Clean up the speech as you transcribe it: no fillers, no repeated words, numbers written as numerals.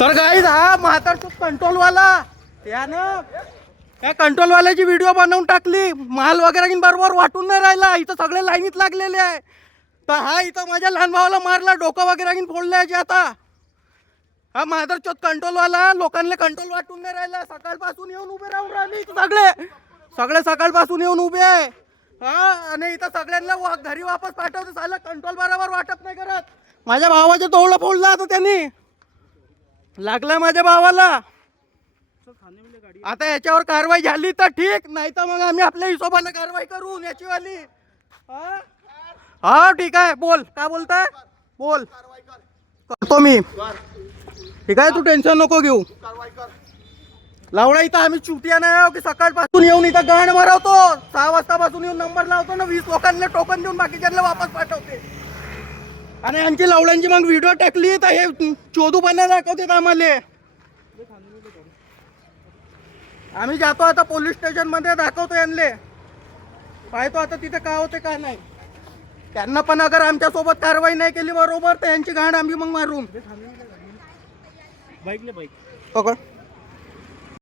तर गाईज हा म्हातारचा कंट्रोलवाला त्यानं त्या कंट्रोलवाल्याची व्हिडिओ बनवून टाकली. माल वगैरे बरोबर वाटून नाही राहिला. इथं सगळे लाईनीत लागलेले आहे. तर हा इथं माझ्या लहान भावाला मारला, डोकं वगैरे फोडलं आता. हा म्हातारचा कंट्रोलवाला लोकांना कंट्रोल वाटून नाही राहिला. सकाळपासून येऊन उभे राहून राहिले इथं सगळे सकाळपासून येऊन उभे आहे. हा आणि इथं सगळ्यांना घरी वापस पाठवतो. साला कंट्रोल बरोबर वाटत नाही करत. माझ्या भावाचं तोवलं फोडलं आता त्यांनी. लागला माझ्या भावाला. आता याच्यावर कारवाई झाली तर ठीक, नाही तर मग आम्ही आपल्या हिशोबाने कारवाई करू याची वाली. हा ठीक आहे, बोल काय बोलताय, बोल करतो मी. ठीक आहे, तू टेन्शन नको घेऊ. लावडा इथं आम्ही चुटिया नाही आहो की सकाळपासून येऊन इथं गाण मारवतो. 6 वाजतापासून येऊन नंबर लावतो ना, 20 लोकांना टोकन देऊन बाकीच्यांना वापस पाठवते. आणि यांची लावड्यांची मग व्हिडिओ टाकली तर हे चोदूपणा दाखवतात आम्हाला. आम्ही जातो आता पोलीस स्टेशन मध्ये, दाखवतो यांना. पाहतो आता तिथे काय होते काय नाही. त्यांना पण अगर आमच्या सोबत कारवाई नाही केली बरोबर तर यांची गाण आम्ही मग मारून. बाईक पकड.